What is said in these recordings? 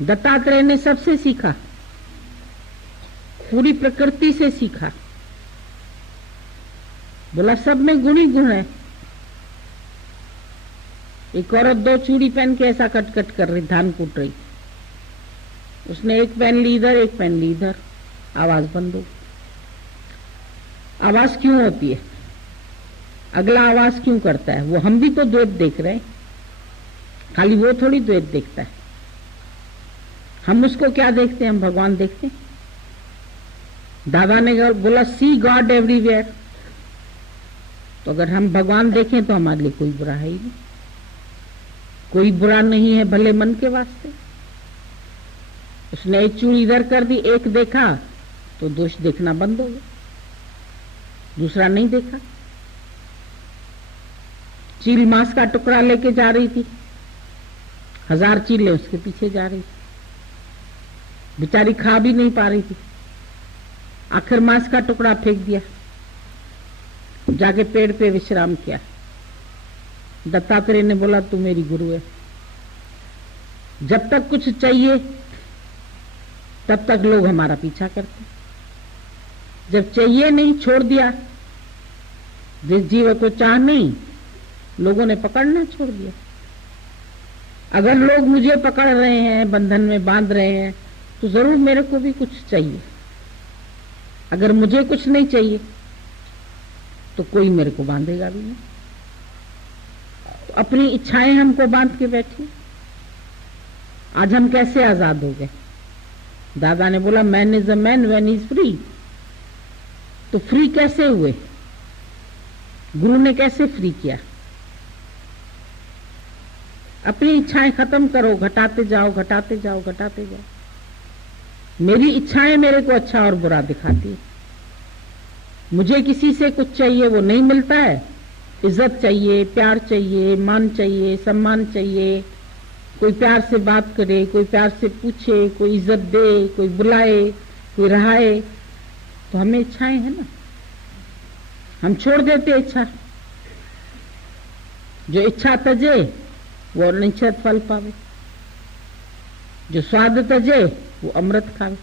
दत्तात्रेय ने सबसे सीखा, पूरी प्रकृति से सीखा। बोला सब में गुण ही गुण है। एक औरत 2 चूड़ी पहन के ऐसा कट कर रही, धान कूट रही। उसने एक पहन ली इधर, एक पहन ली इधर, आवाज बंद हो। आवाज क्यों होती है? अगला आवाज क्यों करता है? वो हम भी तो द्वैत देख रहे हैं, खाली वो थोड़ी द्वैत देखता है। हम उसको क्या देखते हैं? हम भगवान देखते हैं। दादा ने बोला सी गॉड एवरीवेयर। तो अगर हम भगवान देखें तो हमारे लिए कोई बुरा है ही नहीं, कोई बुरा नहीं है भले मन के वास्ते। उसने एक चूड़ी इधर कर दी, एक देखा तो दोष देखना बंद हो गया, दूसरा नहीं देखा। चील मांस का टुकड़ा लेके जा रही थी, 1000 चीलें उसके पीछे जा रही थी, बेचारी खा भी नहीं पा रही थी। आखिर मांस का टुकड़ा फेंक दिया, जाके पेड़ पे विश्राम किया। दत्तात्रेय ने बोला तू मेरी गुरु है, जब तक कुछ चाहिए तब तक लोग हमारा पीछा करते, जब चाहिए नहीं छोड़ दिया, जिस जीव को चाह नहीं लोगों ने पकड़ना छोड़ दिया। अगर लोग मुझे पकड़ रहे हैं, बंधन में बांध रहे हैं, तो जरूर मेरे को भी कुछ चाहिए। अगर मुझे कुछ नहीं चाहिए तो कोई मेरे को बांधेगा भी नहीं। तो अपनी इच्छाएं हमको बांध के बैठी। आज हम कैसे आजाद हो गए? दादा ने बोला man is a man when he is free. तो फ्री कैसे हुए? गुरु ने कैसे फ्री किया? अपनी इच्छाएं खत्म करो, घटाते जाओ, घटाते जाओ, घटाते जाओ। मेरी इच्छाएं मेरे को अच्छा और बुरा दिखाती है। मुझे किसी से कुछ चाहिए, वो नहीं मिलता है। इज्जत चाहिए, प्यार चाहिए, मान चाहिए, सम्मान चाहिए, कोई प्यार से बात करे, कोई प्यार से पूछे, कोई इज्जत दे, कोई बुलाए, कोई रहाए, तो हमें इच्छाएं है ना, हम छोड़ देते इच्छा। जो इच्छा तजे वो निश्चित फल पावे, जो स्वाद तजे वो अमृत खावे।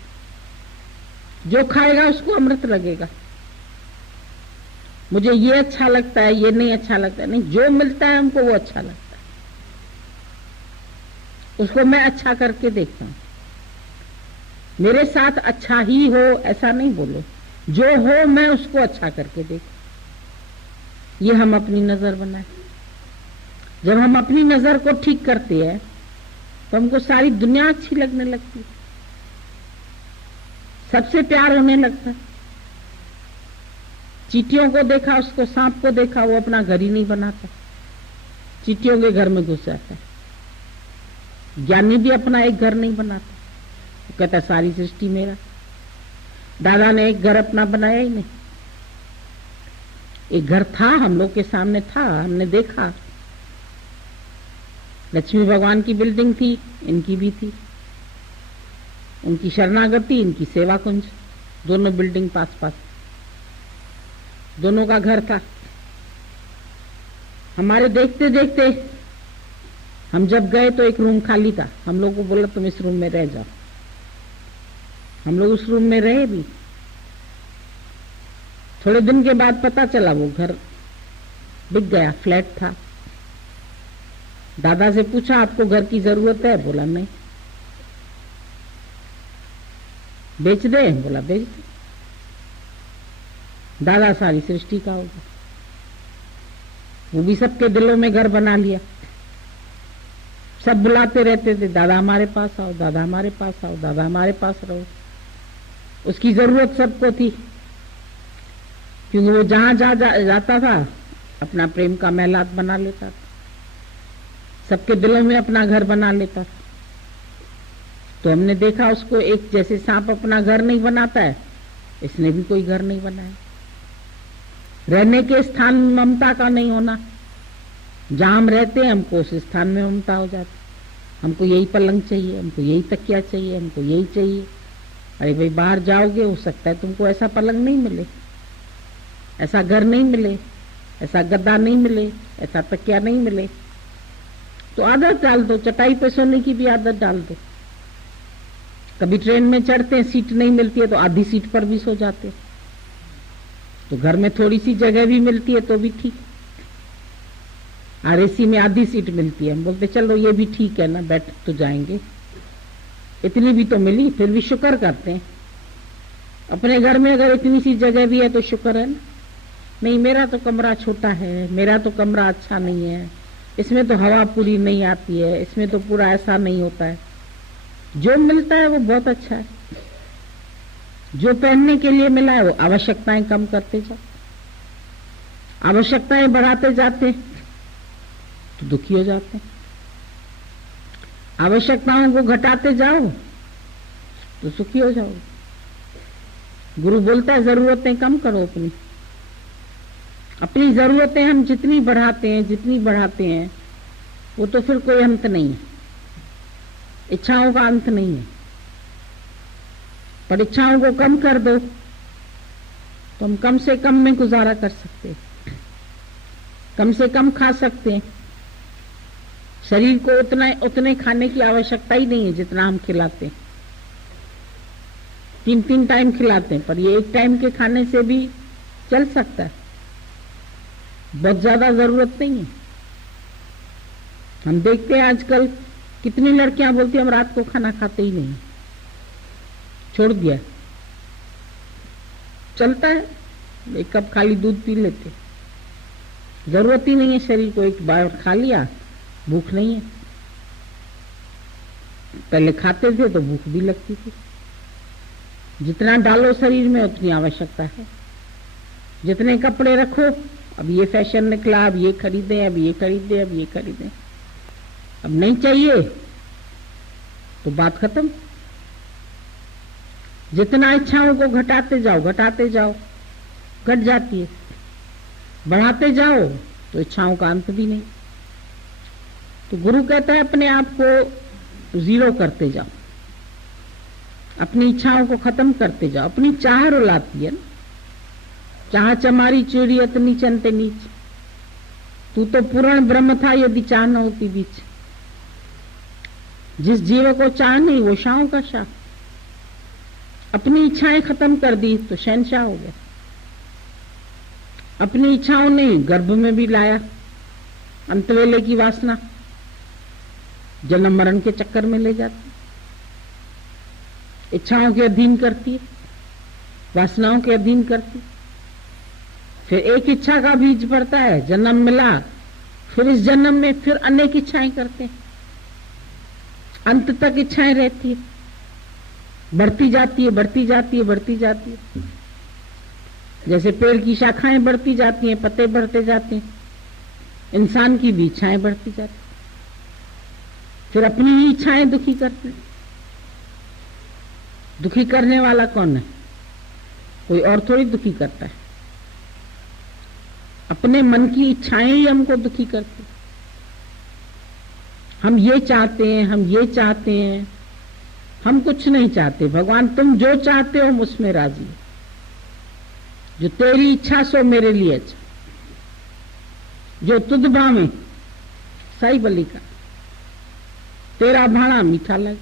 जो खाएगा उसको अमृत लगेगा। मुझे ये अच्छा लगता है, ये नहीं अच्छा लगता, नहीं, जो मिलता है हमको वो अच्छा लगता है, उसको मैं अच्छा करके देखता हूं। मेरे साथ अच्छा ही हो ऐसा नहीं बोलो, जो हो मैं उसको अच्छा करके देखूं। ये हम अपनी नजर बनाए। जब हम अपनी नजर को ठीक करते हैं तो हमको सारी दुनिया अच्छी लगने लगती है, सबसे प्यार होने लगता है। चींटियों को देखा, उसको सांप को देखा, वो अपना घर ही नहीं बनाता, चींटियों के घर में घुस जाता है। ज्ञानी भी अपना एक घर नहीं बनाता, वो कहता सारी सृष्टि मेरा। दादा ने एक घर अपना बनाया ही नहीं। एक घर था, हम लोग के सामने था, हमने देखा। लक्ष्मी भगवान की बिल्डिंग थी, इनकी भी थी। उनकी शरणागति, इनकी सेवा कुंज, दोनों बिल्डिंग पास पास, दोनों का घर था। हमारे देखते देखते हम जब गए तो एक रूम खाली था। हम लोग को बोला तुम इस रूम में रह जाओ। हम लोग उस रूम में रहे भी। थोड़े दिन के बाद पता चला वो घर बिक गया, फ्लैट था। दादा से पूछा आपको घर की जरूरत है? बोला नहीं। बेच दे? बोला बेच दे। दादा सारी सृष्टि का होगा, वो भी सबके दिलों में घर बना लिया। सब बुलाते रहते थे, दादा हमारे पास आओ, दादा हमारे पास आओ, दादा हमारे पास रहो। उसकी जरूरत सबको थी, क्योंकि वो जहां जाता था अपना प्रेम का महलात बना लेता था, सबके दिलों में अपना घर बना लेता था। तो हमने देखा उसको, एक जैसे सांप अपना घर नहीं बनाता है, इसने भी कोई घर नहीं बनाया। रहने के स्थान में ममता का नहीं होना, जहां हम रहते हैं हमको उस स्थान में ममता हो जाती। हमको यही पलंग चाहिए, हमको यही तकिया चाहिए, हमको यही चाहिए। अरे भाई बाहर जाओगे, हो सकता है तुमको ऐसा पलंग नहीं मिले, ऐसा घर नहीं मिले, ऐसा गद्दा नहीं मिले, ऐसा तकिया नहीं मिले। तो आदत डाल दो, चटाई पे सोने की भी आदत डाल दो। कभी ट्रेन में चढ़ते हैं, सीट नहीं मिलती है तो आधी सीट पर भी सो जाते हैं। तो घर में थोड़ी सी जगह भी मिलती है तो भी ठीक, आरएसी में आधी सीट मिलती है, हम बोलते चलो ये भी ठीक है ना, बैठ तो जाएंगे, इतनी भी तो मिली, फिर भी शुक्र करते हैं। अपने घर में अगर इतनी सी जगह भी है तो शुक्र है ना। नहीं, मेरा तो कमरा छोटा है, मेरा तो कमरा अच्छा नहीं है, इसमें तो हवा पूरी नहीं आती है, इसमें तो पूरा ऐसा नहीं होता है। जो मिलता है वो बहुत अच्छा है, जो पहनने के लिए मिला है वो आवश्यकताएं कम करते जाओ। आवश्यकताएं बढ़ाते जाते हैं तो दुखी हो जाते हैं, आवश्यकताओं को घटाते जाओ तो सुखी हो जाओ। गुरु बोलता है जरूरतें कम करो अपनी। अपनी जरूरतें हम जितनी बढ़ाते हैं वो तो फिर कोई अंत नहीं है, इच्छाओं का अंत नहीं है। पर इच्छाओं को कम कर दो तो हम कम से कम में गुजारा कर सकते हैं, कम से कम खा सकते हैं। शरीर को उतने खाने की आवश्यकता ही नहीं है जितना हम खिलाते हैं। 3 टाइम खिलाते हैं, पर ये एक टाइम के खाने से भी चल सकता है, बहुत ज्यादा जरूरत नहीं है। हम देखते हैं आजकल कितनी लड़कियां बोलती हम रात को खाना खाते ही नहीं, छोड़ दिया, चलता है, एक कप खाली दूध पी लेते, जरूरत ही नहीं है शरीर को, एक बार खा लिया, भूख नहीं है। पहले खाते थे तो भूख भी लगती थी। जितना डालो शरीर में उतनी आवश्यकता है। जितने कपड़े रखो, अब ये फैशन निकला, अब ये खरीदें, अब ये खरीदें, अब ये खरीदें, अब नहीं चाहिए तो बात खत्म। जितना इच्छाओं को घटाते जाओ, घट जाती है। बढ़ाते जाओ तो इच्छाओं का अंत भी नहीं। तो गुरु कहता है अपने आप को जीरो करते जाओ, अपनी इच्छाओं को खत्म करते जाओ। अपनी चाह रुलाती है ना, चाह चमारी चोरी अतनी चनते नीच, तू तो पूर्ण ब्रह्म था यदि चाह न होती बीच। जिस जीव को चाह नहीं वो शाहों का शाह। अपनी इच्छाएं खत्म कर दी तो शहनशाह हो गया। अपनी इच्छाओं ने गर्भ में भी लाया अंतवेले की वासना, जन्म मरण के चक्कर में ले जाती, इच्छाओं के अधीन करती है, वासनाओं के अधीन करती। फिर एक इच्छा का बीज पड़ता है, जन्म मिला, फिर इस जन्म में फिर अनेक इच्छाएं करते हैं, अंत तक इच्छाएं रहती है, बढ़ती जाती है। जैसे पेड़ की शाखाएं बढ़ती जाती हैं, पत्ते बढ़ते जाते हैं, इंसान की भी इच्छाएं बढ़ती जाती, फिर अपनी ही इच्छाएं दुखी करती। दुखी करने वाला कौन है? कोई और थोड़ी दुखी करता है, अपने मन की इच्छाएं ही हमको दुखी करती। हम ये चाहते हैं, हम कुछ नहीं चाहते। भगवान तुम जो चाहते हो उसमें राजी है, जो तेरी इच्छा सो मेरे लिए अच्छा, जो तुझ भावे सही बलि का, तेरा भाणा मीठा लगे,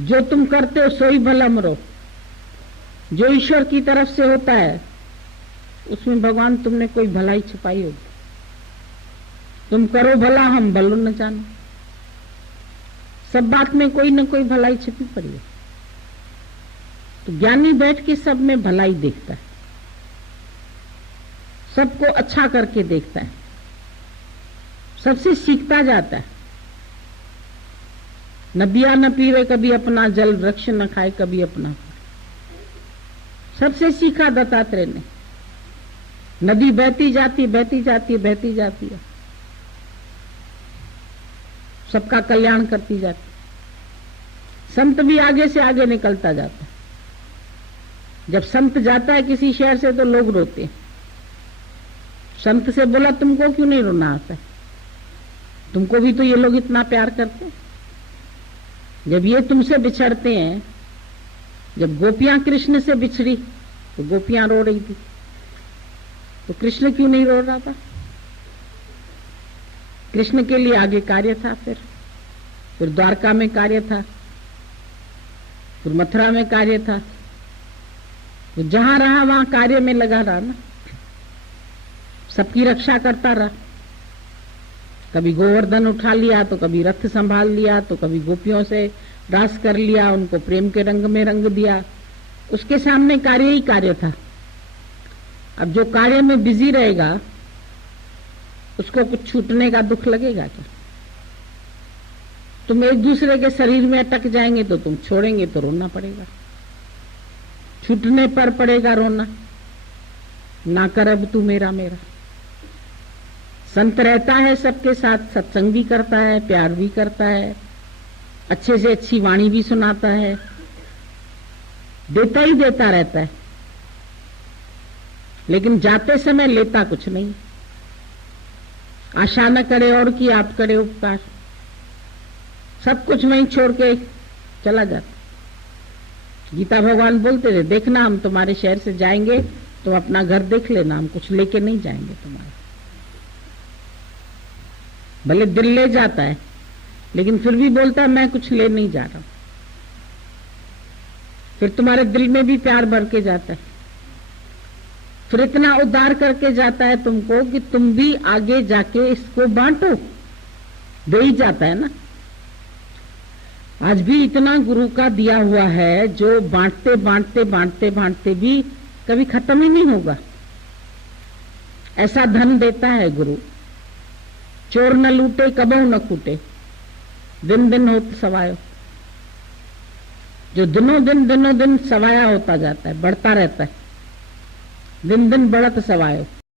जो तुम करते हो सोई भला मरो। जो ईश्वर की तरफ से होता है उसमें भगवान तुमने कोई भलाई छुपाई होगी। तुम करो भला, हम भलो न जाने, सब बात में कोई न कोई भलाई छिपी पड़ी है। तो ज्ञानी बैठ के सब में भलाई देखता है, सबको अच्छा करके देखता है, सबसे सीखता जाता है। नदिया न पीवे कभी अपना जल, वृक्ष न खाए कभी अपना फल। सबसे सीखा दत्तात्रेय ने। नदी बहती जाती है, सबका कल्याण करती जाती। संत भी आगे से आगे निकलता जाता है। जब संत जाता है किसी शहर से तो लोग रोते हैं। संत से बोला तुमको क्यों नहीं रोना आता है, तुमको भी तो ये लोग इतना प्यार करते हैं। जब ये तुमसे बिछड़ते हैं, जब गोपियां कृष्ण से बिछड़ी तो गोपियां रो रही थी, तो कृष्ण क्यों नहीं रो रहा था? कृष्ण के लिए आगे कार्य था, फिर द्वारका में कार्य था, फिर मथुरा में कार्य था, तो जहां रहा वहां कार्य में लगा रहा ना, सबकी रक्षा करता रहा। कभी गोवर्धन उठा लिया तो कभी रथ संभाल लिया, तो कभी गोपियों से रास कर लिया, उनको प्रेम के रंग में रंग दिया। उसके सामने कार्य ही कार्य था। अब जो कार्य में बिजी रहेगा उसको कुछ छूटने का दुख लगेगा क्या? तुम एक दूसरे के शरीर में अटक जाएंगे तो तुम छोड़ेंगे तो रोना पड़ेगा, छूटने पर पड़ेगा रोना। ना कर अब तू मेरा मेरा। संत रहता है सबके साथ, सत्संग भी करता है, प्यार भी करता है, अच्छे से अच्छी वाणी भी सुनाता है, देता ही देता रहता है, लेकिन जाते समय लेता कुछ नहीं। आशा न करे और की आप करे उपकार, सब कुछ वहीं छोड़ के चला जाता। गीता भगवान बोलते थे, देखना हम तुम्हारे शहर से जाएंगे, तुम अपना घर देख लेना, हम कुछ लेके नहीं जाएंगे तुम्हारे। भले दिल ले जाता है लेकिन फिर भी बोलता है मैं कुछ ले नहीं जा रहा। फिर तुम्हारे दिल में भी प्यार भर के जाता है, फिर इतना उद्धार करके जाता है तुमको कि तुम भी आगे जाके इसको बांटो, दे ही जाता है ना। आज भी इतना गुरु का दिया हुआ है जो बांटते बांटते बांटते बांटते भी कभी खत्म ही नहीं होगा। ऐसा धन देता है गुरु, चोर न लूटे कबहू न कूटे, दिन दिन होत सवायो। जो दिनों दिन सवाया होता जाता है, बढ़ता रहता है, दिन दिन बढ़त सवायो।